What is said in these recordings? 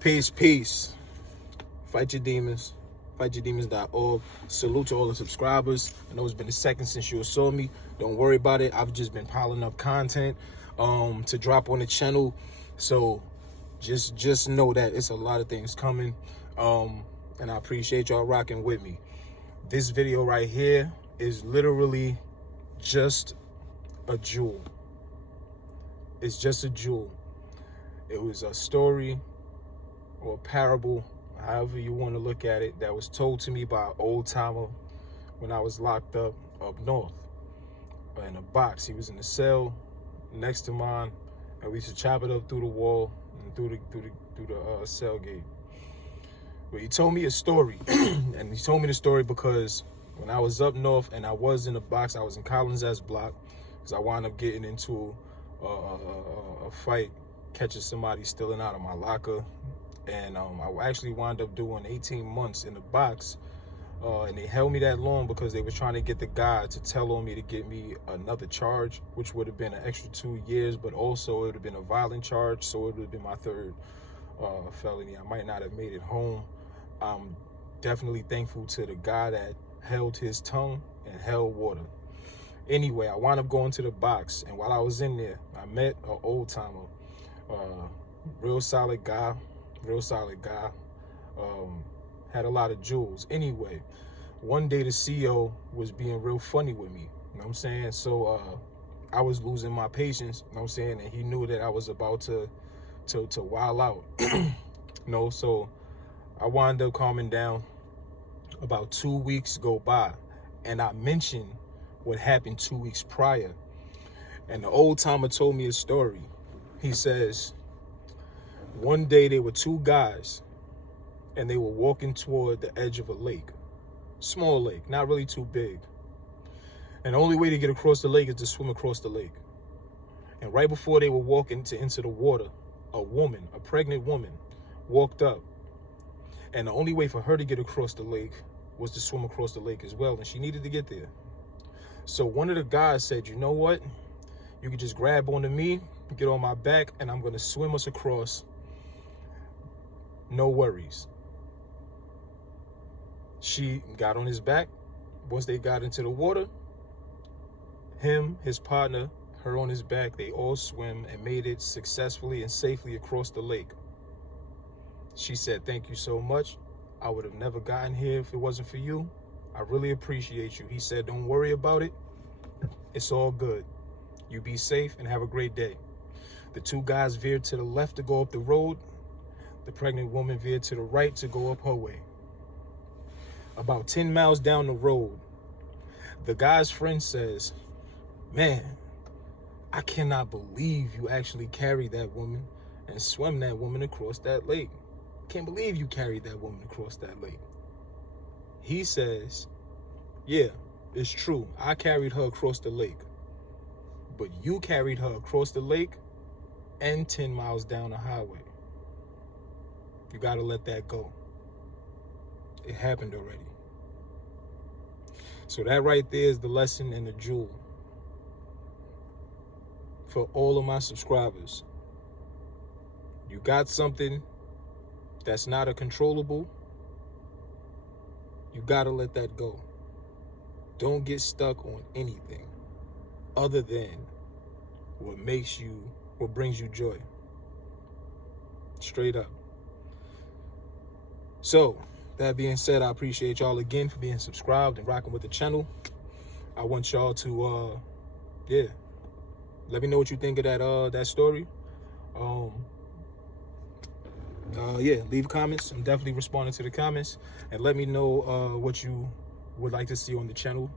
Peace, peace. Fight your demons. FightYourDemons.org. Salute to all the subscribers. I know it's been a second since you saw me. Don't worry about it. I've just been piling up content to drop on the channel. So just know that it's a lot of things coming. And I appreciate y'all rocking with me. This video right here is literally just a jewel. It's just a jewel. It was a story or a parable, however you want to look at it, that was told to me by an old timer when I was locked up north in a box. He was in the cell next to mine, and we used to chop it up through the wall and through the cell gate. But he told me a story, and he told me the story because when I was up north and I was in a box, I was in Collins S block, because I wound up getting into a fight, catching somebody stealing out of my locker. And I actually wound up doing 18 months in the box, and they held me that long because they were trying to get the guy to tell on me to get me another charge, which would have been an extra 2 years, but also it would have been a violent charge, so it would have been my third felony. I might not have made it home. I'm definitely thankful to the guy that held his tongue and held water. Anyway, I wound up going to the box, and while I was in there, I met an old timer, real solid guy. Had a lot of jewels. Anyway, one day the CEO was being real funny with me, you know what I'm saying? So I was losing my patience, you know what I'm saying? And he knew that I was about to wild out, you know? So I wound up calming down. About 2 weeks go by, and I mentioned what happened 2 weeks prior. And the old timer told me a story. He says, one day there were two guys, and they were walking toward the edge of a lake. Small lake, not really too big. And the only way to get across the lake is to swim across the lake. And right before they were walking into the water, a woman, a pregnant woman, walked up. And the only way for her to get across the lake was to swim across the lake as well, and she needed to get there. So one of the guys said, you know what? You could just grab onto me, get on my back, and I'm going to swim us across. No worries. She got on his back. Once they got into the water, him, his partner, her on his back, they all swam and made it successfully and safely across the lake. She said, thank you so much. I would have never gotten here if it wasn't for you. I really appreciate you. He said, don't worry about it. It's all good. You be safe and have a great day. The two guys veered to the left to go up the road. The pregnant woman veered to the right to go up her way. About 10 miles down the road, the guy's friend says, man, I cannot believe you actually carried that woman and swam that woman across that lake. Can't believe you carried that woman across that lake. He says, yeah, it's true. I carried her across the lake. But you carried her across the lake and 10 miles down the highway. You gotta let that go. It happened already. So that right there is the lesson and the jewel for all of my subscribers. You got something that's not a controllable, you gotta let that go. Don't get stuck on anything other than what brings you joy. Straight up. So, that being said, I appreciate y'all again for being subscribed and rocking with the channel. I want y'all to, let me know what you think of that story. Leave comments. I'm definitely responding to the comments, and let me know what you would like to see on the channel.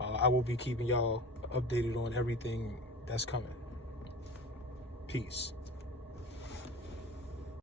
I will be keeping y'all updated on everything that's coming. Peace.